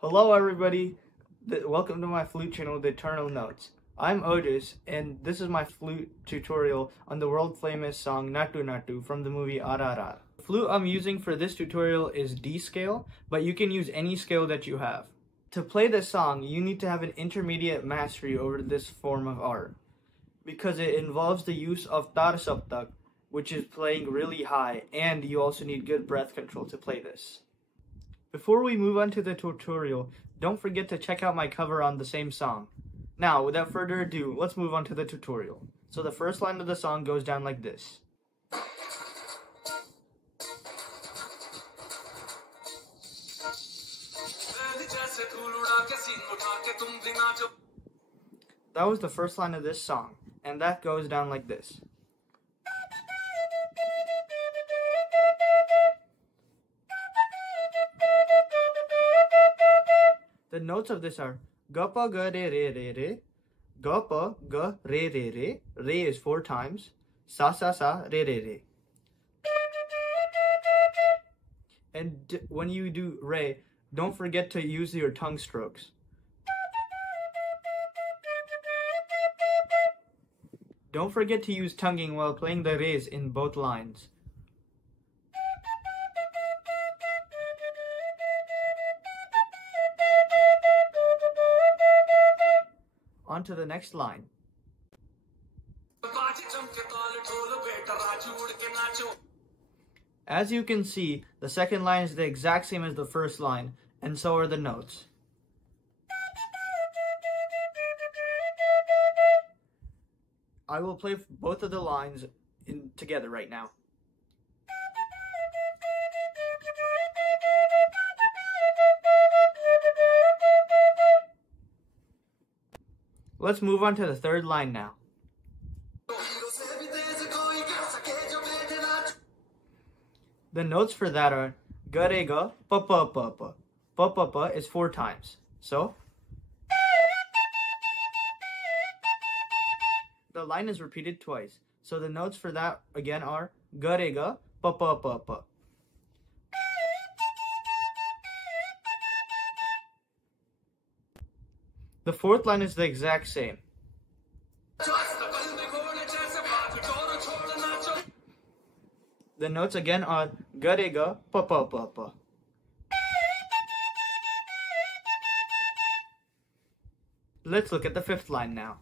Hello everybody, welcome to my flute channel, The Eternal Notes. I'm Ojas, and this is my flute tutorial on the world famous song Naatu Naatu from the movie RRR. The flute I'm using for this tutorial is D scale, but you can use any scale that you have. To play this song, you need to have an intermediate mastery over this form of art, because it involves the use of tar saptak, which is playing really high, and you also need good breath control to play this. Before we move on to the tutorial, don't forget to check out my cover on the same song. Now, without further ado, let's move on to the tutorial. So the first line of the song goes down like this. That was the first line of this song, and that goes down like this. The notes of this are ga pa ga re re re re, ga pa ga re re re, re is 4 times, sa sa sa re re re. And when you do re, don't forget to use your tongue strokes. Don't forget to use tonguing while playing the re's in both lines. On to the next line. As you can see, the second line is the exact same as the first line, and so are the notes. I will play both of the lines together right now. Let's move on to the third line now. The notes for that are ga re ga, pa pa pa pa. Pa pa pa is 4 times. So the line is repeated twice. So the notes for that again are ga re ga, pa pa pa pa. The fourth line is the exact same. The notes again are ga re ga, pa pa pa pa. Let's look at the fifth line now.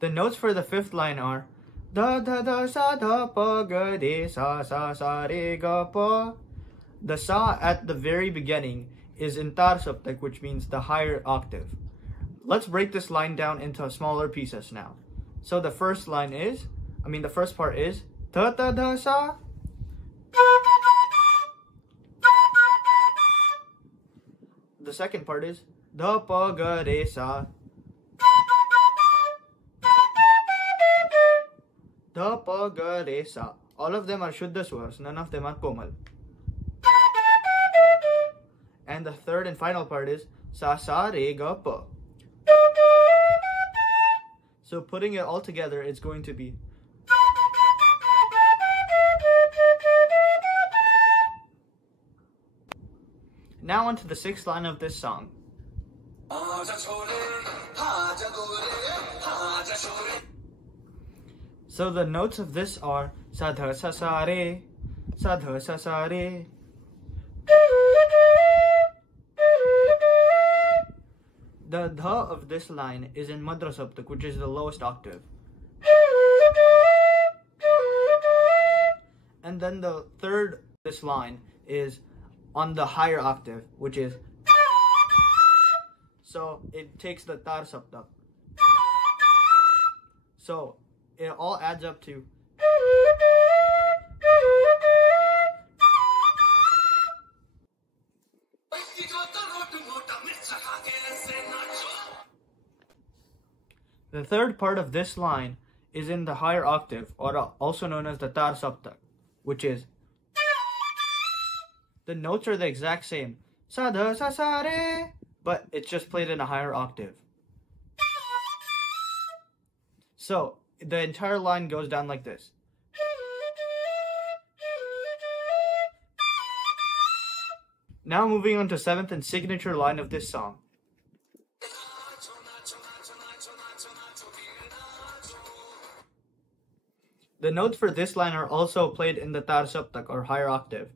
The notes for the fifth line are da da da sa da pa ga de sa sa sa re ga pa. The sa at the very beginning is in tar saptak, which means the higher octave. Let's break this line down into smaller pieces now. So the first line is, the first part is ta ta da sa. The second part is da pa ga re sa. Da pa ga re sa. All of them are shuddha swars, none of them are komal. And the third and final part is sa sa re ga pa. So putting it all together, it's going to be. Now on to the sixth line of this song. So the notes of this are sa dha sa sa re, sa dha sa sa re. The dha of this line is in madra saptak, which is the lowest octave. And then the third this line is on the higher octave, which is. So it takes the tar saptak. So it all adds up to. The third part of this line is in the higher octave, or also known as the tar saptak, which is. The notes are the exact same, sa dha sa sa re, but it's just played in a higher octave. So the entire line goes down like this. Now moving on to 7th and signature line of this song. The notes for this line are also played in the tar saptak or higher octave.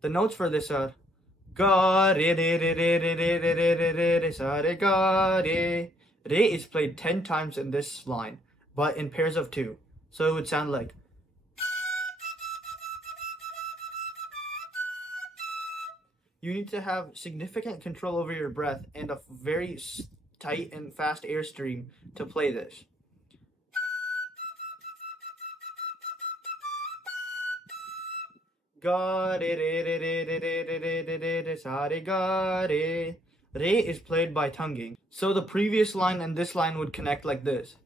The notes for this are ga re re re re re re re re re re re sa re ga re. Re is played 10 times in this line, but in pairs of 2. So it would sound like. You need to have significant control over your breath and a very tight and fast airstream to play this. Ga re re re re re re re re re re re sa re ga re. Re is played by tonguing. So the previous line and this line would connect like this.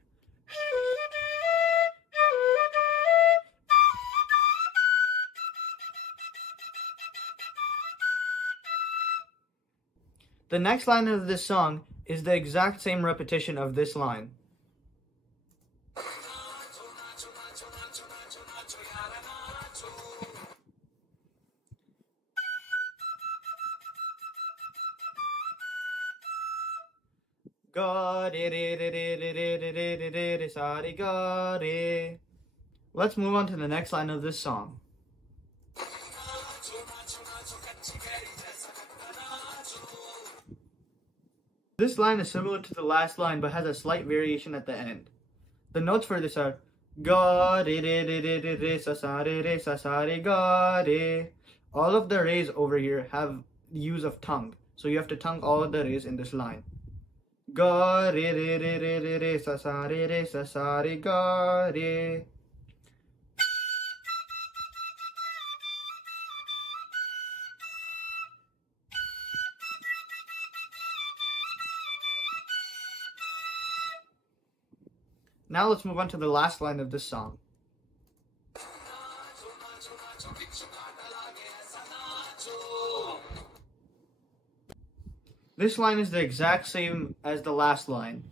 The next line of this song is the exact same repetition of this line. Ga re re re re re re re re re re re sa re ga re. Let's move on to the next line of this song. This line is similar to the last line but has a slight variation at the end. The notes for this are ga re re re re re re sa re ga re. All of the re's over here have use of tongue, so you have to tongue all of the re's in this line. Ga re re re re re re sa re ga re. Now let's move on to the last line of this song. This line is the exact same as the last line.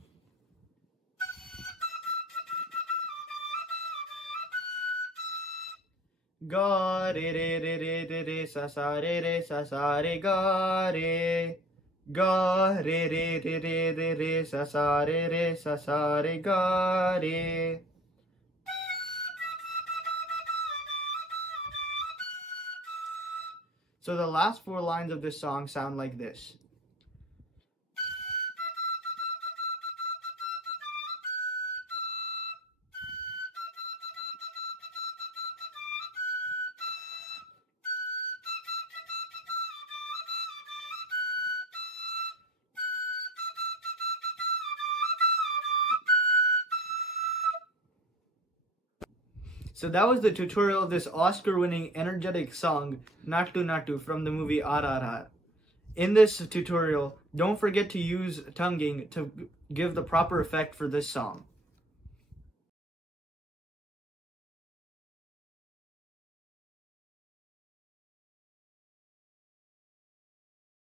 Ga re re re re re re sa re ga re. Ga re re re re re re sa re ga re. So the last 4 lines of this song sound like this. So that was the tutorial of this Oscar-winning energetic song, Naatu Naatu, from the movie RRR. In this tutorial, don't forget to use tonguing to give the proper effect for this song.